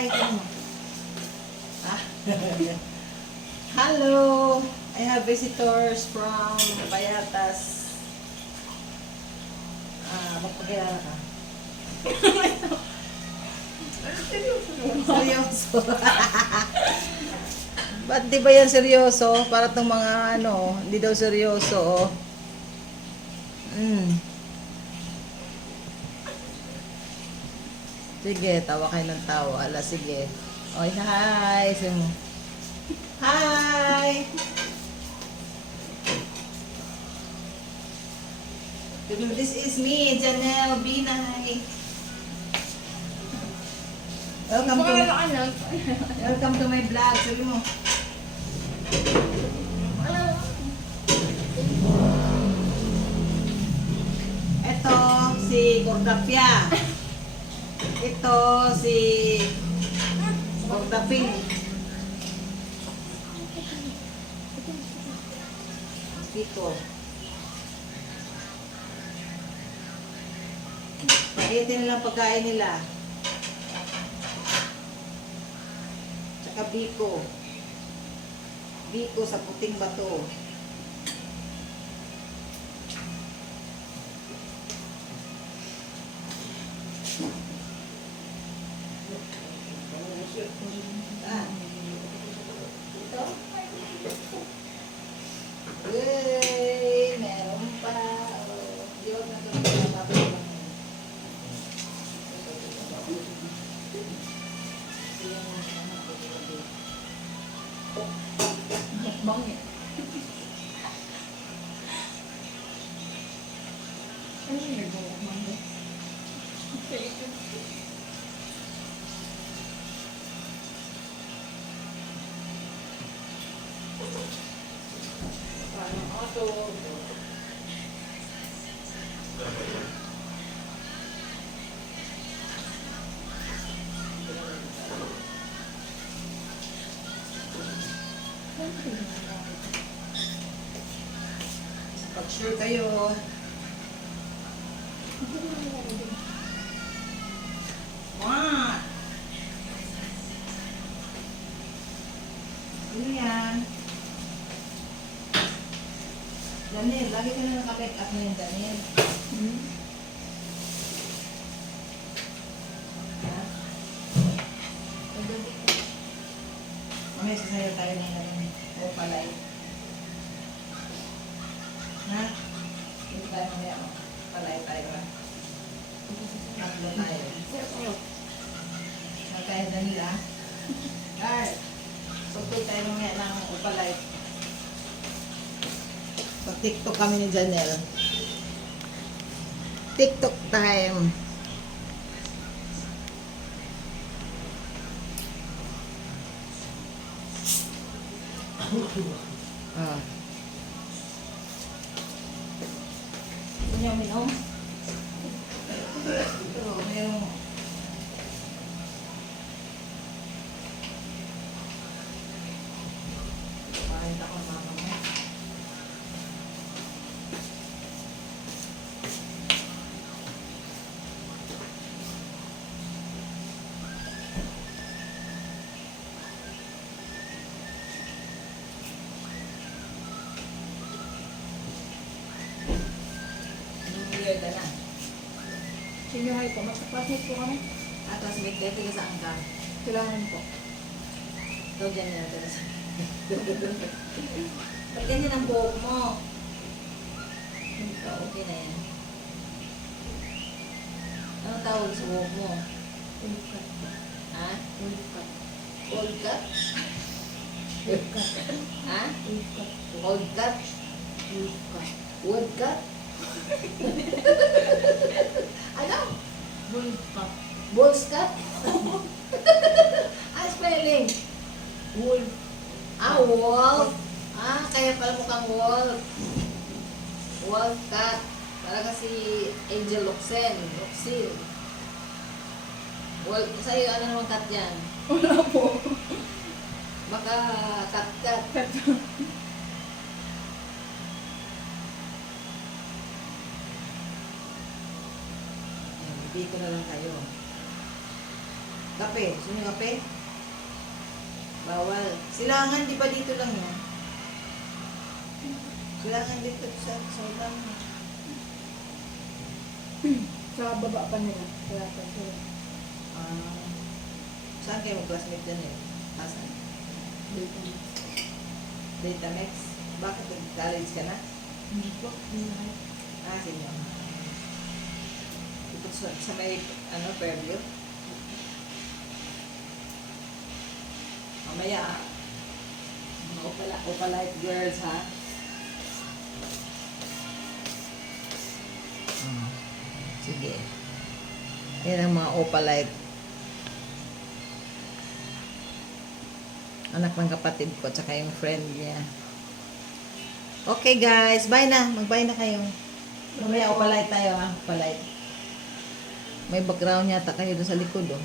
Hi. Ah. Hello. I have visitors from Bayatas. Magpakilala ka. Seryoso. Ba't di ba yan seryoso? Para itong mga hindi daw seryoso. Sige, tawa kayo ng tawa. Ala, sige. Oy, hi. Hi. This is me, Janelle Binay. Welcome to my vlog. Sabi mo. Ito si Cordapia. Ito si Cordaping. Dito. Paitin nilang pagkain nila. Tsaka biko. Biko sa puting bato. Ito? Uy, meron pa. Di wag na ito magpapapit lang. Mukbang eh. Ano yung nagmumukbang doon? Parang auto. Pag-sure kayo. What? Ano yan? Daniel, lagi ka na naka-make up na yan, Daniel. Ha? Mamaya sasayaw tayo ng palay. Ha? Hindi tayo mamaya. Palay tayo ha? Tatlo tayo. Saan tayo, Daniel ha? Guard! Pagpul tayo mamaya ng upalay. Pag-tiktok kami ni Janelle. TikTok time. Gusto niyo uminom? Ito, mayroong kahit ako mama mo. Weird na. Senior high po. Mas-classmate po kami. Tapos may tete ka saan ka? Kailangan po. Ito dyan na natin. Ba't ganyan ang buhok mo? Ito, okay na yan. Anong tawag sa buhok mo? Full cut. Ha? Full cut. Cold cut? Full cut. Ha? Full cut. Cold cut? Full cut. Wood cut? Ano? Full cut. Bulls cut? Spelling? Wolf. Wolf. Kaya pala mukhang wolf. Wolf cut. Para si Angel Luxil. Wolf. Sa'yo, ano naman cut yan? Wala po. Baka cut. Hindi ko na lang kayo. Kape. Gusto nyo kape? Bawal. Silangan, di ba dito lang yun? Silangan dito sa ulam. Sa baba pa nila. Wala pa sila. Saan kayo mag-classmate dyan eh? Asan? Dito na. Datamex? Bakit nag-college ka na? Hindi po. Hindi. Sinyo. Ito sa may, Fairview? Mamaya, mga opalite girls, ha? Sige. Yan ang mga opalite. Anak ng kapatid ko, tsaka yung friend niya. Okay guys, bye na. Mag-bye na kayo. Mamaya opalite tayo, ha? Opalite. May background yata kayo doon sa likod, oh.